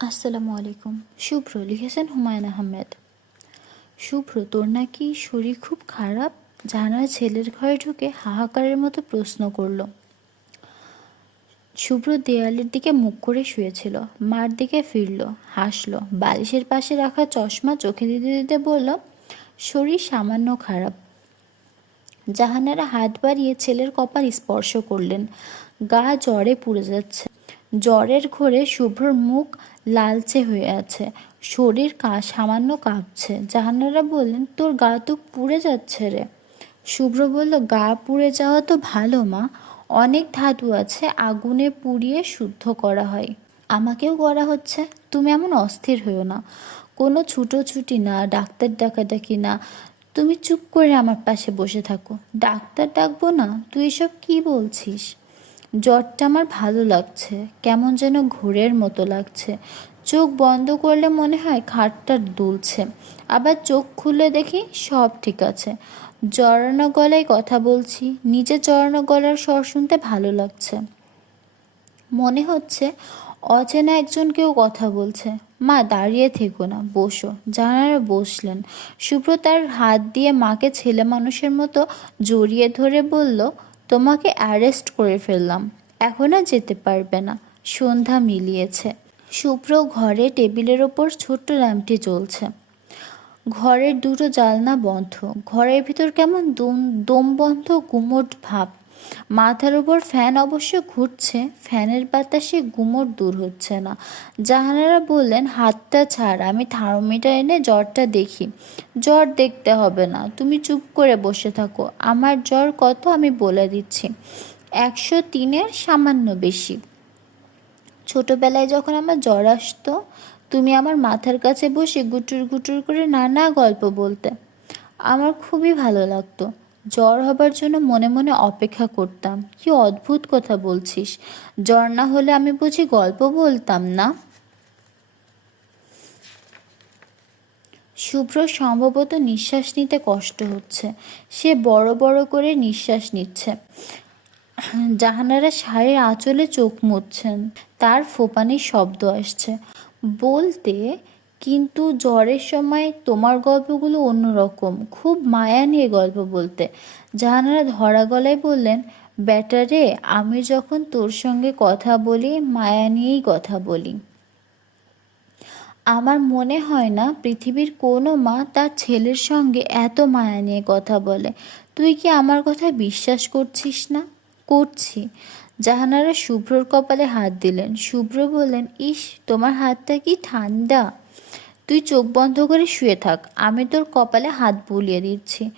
আসসালামু আলাইকুম। শুভ্র লিখেছেন হুমায়ুন আহমেদ। শুভ্র, তোর নাকি শরীর খুব খারাপ? জানার ছেলের ঘরে ঢুকে হাহাকারের মতো প্রশ্ন করল। শুভ্র দেয়ালের দিকে মুখ করে শুয়েছিল, মার দিকে ফিরল, হাসলো, বালিশের পাশে রাখা চশমা চোখে দিতে দিতে বলল, শরীর সামান্য খারাপ। জাহানারা হাত বাড়িয়ে ছেলের কপাল স্পর্শ করলেন, গা জ্বরে পুড়ে যাচ্ছে। জ্বরের ঘোরে শুভ্রর মুখ লালচে হয়ে আছে। শরীর কা, সামান্য কাঁপছে। জাহানারা বললেন, তোর গা তো পুড়ে যাচ্ছে রে। শুভ্র বলল, গা পুড়ে যাওয়া তো ভালো, মা। অনেক ধাতু আছে, আগুনে পুড়িয়ে শুদ্ধ করা হয়। আমাকেও করা হচ্ছে। তুমি এমন অস্থির হইও না। কোনো ছুটোছুটি না, ডাক্তার ডাকাডাকি না। তুমি চুপ করে আমার পাশে বসে থাকো। ডাক্তার ডাকবো না। তুই এসব কি বলছিস? জ্বরটা আমার ভালো লাগছে। কেমন যেন ঘোরের মতো লাগছে। চোখ বন্ধ করলে মনে হয় খাটটা দুলছে। আবার চোখ খুলে দেখি সব ঠিক আছে। জড়ানো গলায় কথা বলছি। নিজে জড়ানো গলার স্বর শুনতে ভালো লাগছে। মনে হচ্ছে অচেনা একজন কেউ কথা বলছে। মা, দাঁড়িয়ে থেকো না, বসো। জানারা বসলেন। শুভ্র তার হাত দিয়ে মাকে ছেলে মানুষের মতো জড়িয়ে ধরে বলল তোমাকে অ্যারেস্ট করে ফেললাম। এখন আর যেতে পারবে না। সন্ধ্যা মিলিয়েছে। শুভ্র ঘরে টেবিলের ওপর ছোট্ট ল্যাম্পটি জ্বলছে। ঘরের দুটো জালনা বন্ধ। ঘরের ভিতর কেমন দম বন্ধ গুমোট ভাব। মাথার উপর ফ্যান অবশ্য ঘুরছে, ফ্যানের বাতাসে গুমোট দূর হচ্ছে না। জাহানারা বললেন, হাতটা ছাড়, আমি থার্মোমিটার এনে জ্বরটা দেখি। জ্বর দেখতে হবে না, তুমি চুপ করে বসে থাকো। আমার জ্বর কত আমি বলে দিচ্ছি। একশো তিনের সামান্য বেশি। ছোটবেলায় যখন আমার জ্বর আসতো, তুমি আমার মাথার কাছে বসে গুটুর গুটুর করে নানা গল্প বলতে। আমার খুবই ভালো লাগতো। জ্বর হবার জন্য মনে মনে অপেক্ষা করতাম। কি অদ্ভুত কথা বলছিস। জ্বর না হলে আমি বুঝি গল্প বলতাম না? শুভ্র সম্ভবত নিঃশ্বাস নিতে কষ্ট হচ্ছে। সে বড় বড় করে নিঃশ্বাস নিচ্ছে। জাহানারা শাড়ির আঁচলে চোখ মুছছেন। তার ফোপানির শব্দ আসছে। বলতে কিন্তু জ্বরের সময় তোমার গল্পগুলো অন্যরকম। খুব মায়া নিয়ে গল্প বলতে। জাহানারা ধরা গলায় বললেন ব্যাটারে আমি যখন তোর সঙ্গে কথা বলি, মায়া নিয়েই কথা বলি। আমার মনে হয় না পৃথিবীর কোনো মা তার ছেলের সঙ্গে এত মায়া নিয়ে কথা বলে। তুই কি আমার কথা বিশ্বাস করছিস না? করছি। জাহানারা শুভ্রর কপালে হাত দিলেন। শুভ্র বললেন, ইস, তোমার হাতটা কি ঠান্ডা? তুই চোখ বন্ধ করে শুয়ে থাক। আমি তোর কপালে হাত বুলিয়ে দিচ্ছি।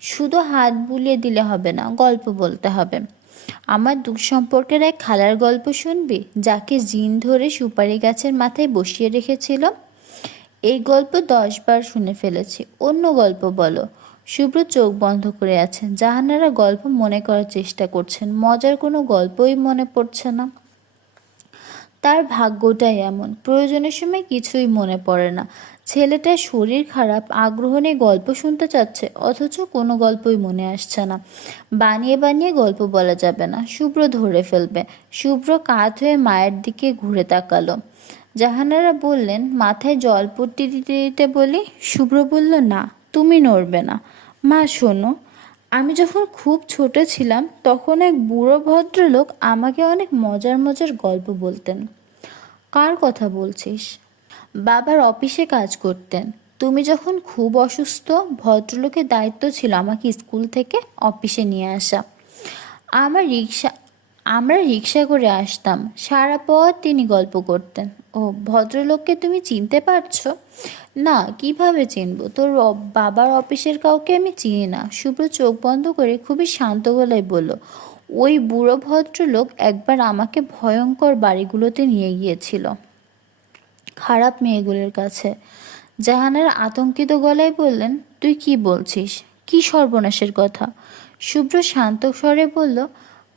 শুধু হাত বুলিয়ে দিলে হবে না, গল্প বলতে হবে। আমার দু সম্পর্কের এক খালার গল্প শুনবি, যাকে জিন ধরে সুপারি গাছের মাথায় বসিয়ে রেখেছিল? এই গল্প দশবার শুনে ফেলেছি। অন্য গল্প বলো। শুভ্র চোখ বন্ধ করে আছেন। জাহানারা গল্প মনে করার চেষ্টা করছেন। মজার কোনো গল্পই মনে পড়ছে না। তার ভাগ্যটাই এমন। প্রয়োজনের সময় কিছুই মনে পড়ে না। ছেলেটার শরীর খারাপ, আগ্রহ নিয়ে গল্প শুনতে চাচ্ছে, অথচ কোনো গল্পই মনে আসছে না। বানিয়ে বানিয়ে গল্প বলা যাবে না, শুভ্র ধরে ফেলবে। শুভ্র কাত হয়ে মায়ের দিকে ঘুরে তাকালো। জাহানারা বললেন, মাথায় জলপট্টি দিতে দিতে বলি? শুভ্র বলল, না, তুমি নড়বে না। মা, শোনো আমি যখন খুব ছোট ছিলাম, তখন এক বুড়ো ভদ্রলোক আমাকে অনেক মজার মজার গল্প বলতেন। কার কথা বলছিস? বাবার অফিসে কাজ করতেন। তুমি যখন খুব অসুস্থ, ভদ্রলোকের দায়িত্ব ছিল আমাকে স্কুল থেকে অফিসে নিয়ে আসা। আমার রিক্সা, আমরা রিক্সা করে আসতাম। সারা পথ তিনি গল্প করতেন। ও, ভদ্রলোককে তুমি চিনতে পারছ? না, কীভাবে চিনবো? তোর বাবার অফিসের কাউকে আমি চিনি না। শুভ্র চোখ বন্ধ করে খুবই শান্ত গলায় বলল, ওই বুড়ো ভদ্রলোক একবার আমাকে ভয়ঙ্কর বাড়িগুলোতে নিয়ে গিয়েছিল। খারাপ মেয়েগুলোর কাছে। জাহানের আতঙ্কিত গলায় বললেন, তুই কি বলছিস? কি সর্বনাশের কথা? শুভ্র শান্ত স্বরে বলল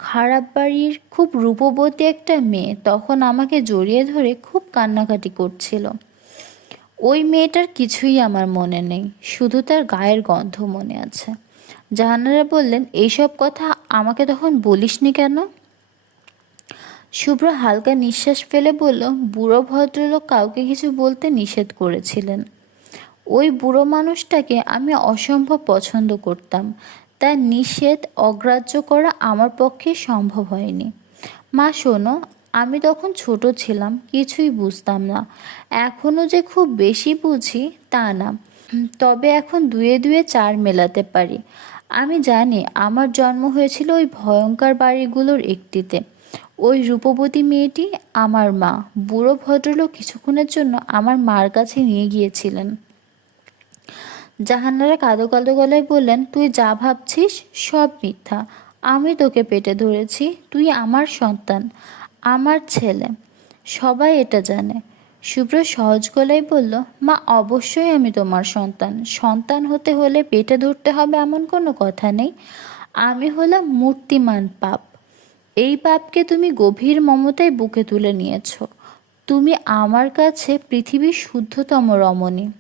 খারাপ বাড়ির খুব রূপবতী একটা মেয়ে তখন আমাকে জড়িয়ে ধরে খুব কান্নাকাটি করছিল। ওই মেয়েটার কিছুই আমার মনে নেই, শুধু তার গায়ের গন্ধ মনে আছে। জাহানারা বললেন, এইসব কথা আমাকে তখন বলিসনি কেন? শুভ্র হালকা নিঃশ্বাস ফেলে বলল, বুড়ো ভদ্রলোক কাউকে কিছু বলতে নিষেধ করেছিলেন। ওই বুড়ো মানুষটাকে আমি অসম্ভব পছন্দ করতাম। তার নিষেধ অগ্রাহ্য করা আমার পক্ষে সম্ভব হয়নি। মা, শোনো, আমি তখন ছোট ছিলাম, কিছুই বুঝতাম না। এখনও যে খুব বেশি বুঝি, তা না। তবে এখন দুয়ে দুয়ে চার মেলাতে পারি। আমি জানি, আমার জন্ম হয়েছিল ওই ভয়ঙ্কর বাড়িগুলোর একটিতে। ওই রূপবতী মেয়েটি আমার মা। বুড়ো ভদ্রলোক কিছুক্ষণের জন্য আমার মার কাছে নিয়ে গিয়েছিলেন। জাহান্নারা কাঁদো কাঁদো গলায় বললেন, তুই যা ভাবছিস সব মিথ্যা। আমি তোকে পেটে ধরেছি, তুই আমার সন্তান, আমার ছেলে। সবাই এটা জানে। শুভ্র সহজ গলায় বলল, মা, অবশ্যই আমি তোমার সন্তান। সন্তান হতে হলে পেটে ধরতে হবে এমন কোনো কথা নেই। আমি হলাম মূর্তিমান পাপ। এই পাপকে তুমি গভীর মমতায় বুকে তুলে নিয়েছ। তুমি আমার কাছে পৃথিবীর শুদ্ধতম রমণী।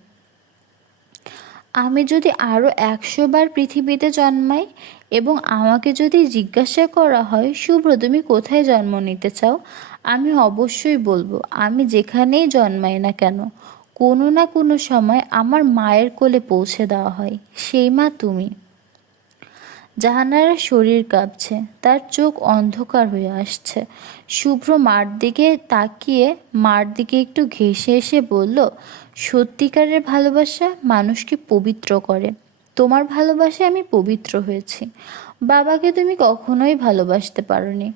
আমি যদি আরও একশো বার পৃথিবীতে জন্মাই এবং আমাকে যদি জিজ্ঞাসা করা হয় শুভ্র তুমি কোথায় জন্ম নিতে চাও? আমি অবশ্যই বলব, আমি যেখানেই জন্মাই না কেন, কোনো না কোনো সময় আমার মায়ের কোলে পৌঁছে দেওয়া হয়, সেই মা তুমি। জাহানারার শরীর কাঁপছে, তার চোখ অন্ধকার হয়ে আসছে। শুভ্র মার দিকে তাকিয়ে মার দিকে একটু ঘেঁষে এসে বলল সত্যিকারের ভালোবাসা মানুষকে পবিত্র করে। তোমার ভালোবাসায় আমি পবিত্র হয়েছি। বাবাকে তুমি কখনোই ভালোবাসতে পারোনি।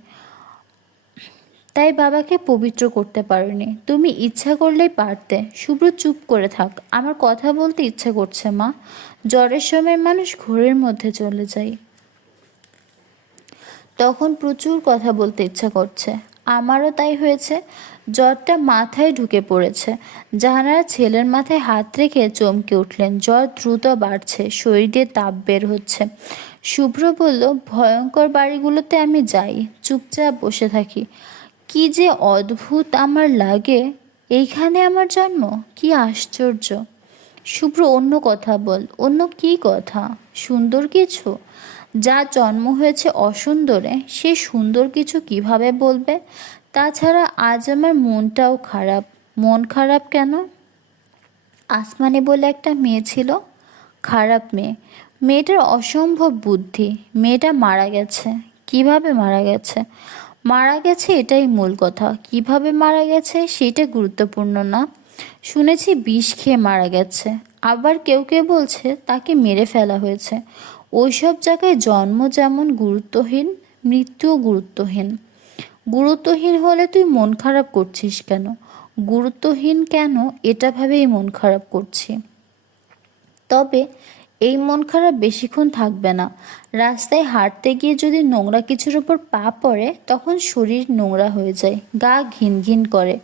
তাই বাবাকে পবিত্র করতে পারোনি। তুমি ইচ্ছা করলেই পারতে। শুভ্র, চুপ করে থাক। আমার কথা বলতে ইচ্ছা করছে, মা। জ্বরের সময় মানুষ ঘোরের মধ্যে চলে যায়। তখন প্রচুর কথা বলতে ইচ্ছা করছে। আমারও তাই হয়েছে। জ্বরটা মাথায় ঢুকে পড়েছে। জাহানারা ছেলের মাথায় হাত রেখে চমকে উঠলেন। জ্বর দ্রুত বাড়ছে। শরীর তাপ বের হচ্ছে। শুভ্র বলল, ভয়ঙ্কর বাড়িগুলোতে আমি যাই। চুপচাপ বসে থাকি। কি যে অদ্ভুত আমার লাগে। এইখানে আমার জন্ম? কি আশ্চর্য! শুভ্র অন্য কথা বল। অন্য কি কথা? সুন্দর কিছু? যা জন্ম হয়েছে অসুন্দরে, সে সুন্দর কিছু কীভাবে বলবে? তাছাড়া আজ আমার মনটাও খারাপ। মন খারাপ কেন? আসমানি বলে একটা মেয়ে ছিল। খারাপ মেয়ে। মেয়েটার অসম্ভব বুদ্ধি। মেয়েটা মারা গেছে। কীভাবে মারা গেছে? মারা গেছে এটাই মূল কথা। কীভাবে মারা গেছে সেটা গুরুত্বপূর্ণ না। শুনেছি বিষ খেয়ে মারা গেছে। আবার কেউ কেউ বলছে তাকে মেরে ফেলা হয়েছে। ওইসব জায়গায় জন্ম যেমন গুরুত্বহীন, মৃত্যুও গুরুত্বহীন। গুরুত্বহীন হলে তুই মন খারাপ করছিস কেন? গুরুত্বহীন কেন এটা ভেবেই মন খারাপ করছি। তবে এই মন খারাপ বেশিক্ষণ থাকবে না। রাস্তায় হাঁটতে গিয়ে যদি নোংরা কিছুর ওপর পা পড়ে, তখন শরীর নোংরা হয়ে যায়, গা ঘিন ঘিন করে।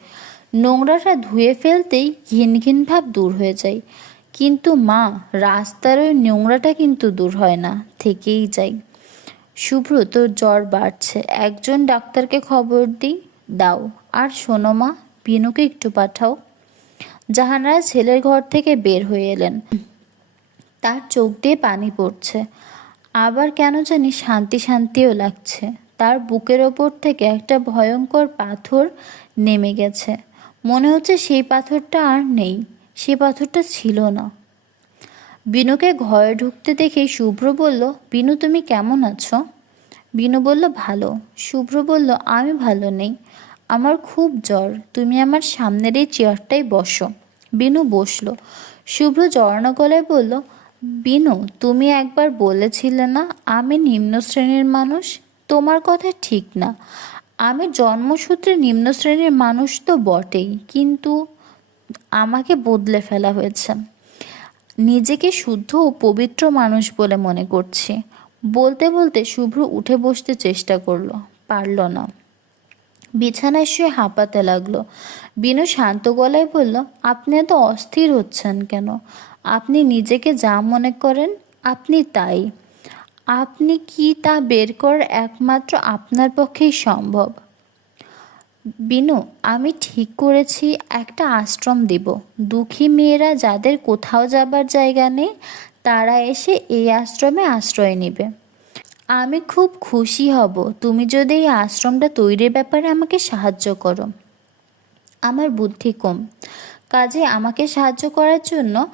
নোংরাটা ধুয়ে ফেলতেই ঘিন ঘিন ভাব দূর হয়ে যায়। কিন্তু মা, রাস্তার ওই নোংরাটা কিন্তু দূর হয় না, থেকেই যায়। শুভ্র, তোর জ্বর বাড়ছে। একজন ডাক্তারকে খবর দিই, দাও। আর শোনো মা, বিনুকে একটু পাঠাও। জাহানারা ছেলের ঘর থেকে বের হয়ে এলেন। তার চোখ দিয়ে পানি পড়ছে। আবার কেন জানি শান্তি শান্তিও লাগছে। তার বুকের ওপর থেকে একটা ভয়ঙ্কর পাথর নেমে গেছে। মনে হচ্ছে সেই পাথরটা আর নেই। সেই পাথরটা ছিল না। বিনুকে ঘরে ঢুকতে দেখে শুভ্র বলল, বিনু, তুমি কেমন আছো? বিনু বলল, ভালো। শুভ্র বলল, আমি ভালো নেই। আমার খুব জ্বর। তুমি আমার সামনের এই চেয়ারটাই বসো। বিনু বসল। শুভ্র জড়ানো গলায় বলল, বিনু, তুমি একবার বলেছিলে না, আমি নিম্ন শ্রেণির মানুষ? তোমার কথা ঠিক না। আমি জন্মসূত্রে নিম্ন শ্রেণির মানুষ তো বটেই, কিন্তু আমাকে বদলে ফেলা হয়েছে। নিজেকে শুদ্ধ ও পবিত্র মানুষ বলে মনে করছি। বলতে বলতে শুভ্র উঠে বসতে চেষ্টা করল, পারল না। বিছানায় শুয়ে হাঁপাতে লাগল। বিনু শান্ত গলায় বলল, আপনি এত অস্থির হচ্ছেন কেন? আপনি নিজেকে যা মনে করেন, আপনি তাই। আপনি কি তা বের করার একমাত্র আপনার পক্ষেই সম্ভব। বিনু, আমি ঠিক করেছি, একটা আশ্রম দেব। দুঃখী মেয়েরা যাদের কোথাও যাবার জায়গা নেই, তারা এসে এই আশ্রমে আশ্রয় নেবে। আমি খুব খুশি হব, তুমি যদি এই আশ্রমটা তৈরির ব্যাপারে আমাকে সাহায্য করো। আমার বুদ্ধি কম। কাজে আমাকে সাহায্য করার জন্য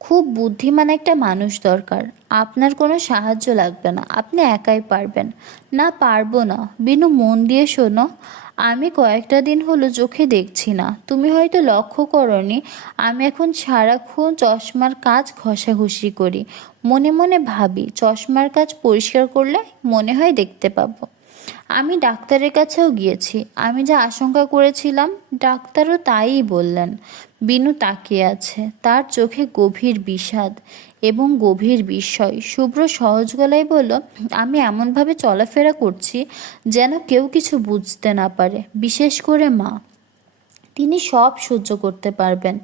খুব বুদ্ধিমান একটা মানুষ দরকার। আপনার কোনো সাহায্য লাগবে না, আপনি একাই পারবেন। না, পারব না। বিনু, মন দিয়ে শোনো। আমি কয়েকটা দিন হলো চোখে দেখছি না। তুমি হয়তো লক্ষ্য করনি, আমি এখন সারাক্ষণ চশমার কাজ ঘষাঘষি করি। মনে মনে ভাবি, চশমার কাজ পরিষ্কার করলে মনে হয় দেখতে পাবো। আমি ডাক্তারের কাছেও গিয়েছি। আমি যা আশঙ্কা করেছিলাম, ডাক্তারও তাই বললেন। বিনু তাকিয়ে আছে। তার চোখে গভীর বিষাদ এবং গভীর বিস্ময়। শুভ্র সহজ গলায় বলল, আমি এমনভাবে চলাফেরা করছি যেন কেউ কিছু বুঝতে না পারে, বিশেষ করে মা। তিনি সব সহ্য করতে পারবেন।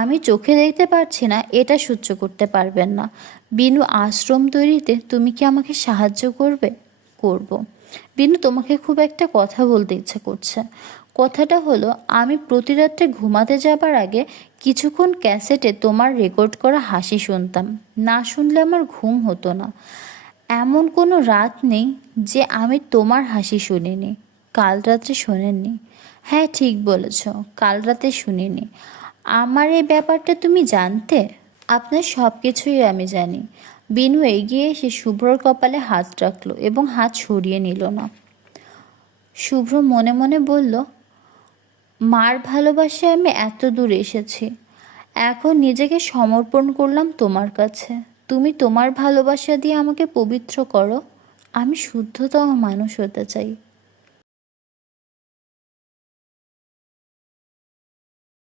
আমি চোখে দেখতে পারছি না, এটা সহ্য করতে পারবেন না। বিনু, আশ্রম তৈরিতে তুমি কি আমাকে সাহায্য করবে? করব। বিনু তোমাকে খুব একটা কথা বলতে ইচ্ছে করছে কথাটা হলো, আমি প্রতি রাত্রে ঘুমাতে যাবার আগে কিছুক্ষণ ক্যাসেটে তোমার রেকর্ড করা হাসি শুনতাম। না শুনলে আমার ঘুম হতো না। এমন কোনো রাত নেই যে আমি তোমার হাসি শুনিনি। কাল রাত্রে শোনেননি। হ্যাঁ ঠিক বলেছ, কাল রাতে শুনিনি। আমার এই ব্যাপারটা তুমি জানতে? আপনার সব কিছুই আমি জানি। বিনু এগিয়ে এসে শুভ্রর কপালে হাত রাখল এবং হাত সরিয়ে নিল না। শুভ্র মনে মনে বলল মার ভালোবাসায় আমি এত দূর এসেছি। এখন নিজেকে সমর্পণ করলাম তোমার কাছে। তুমি তোমার ভালোবাসা দিয়ে আমাকে পবিত্র করো। আমি শুদ্ধতম মানুষ হতে চাই।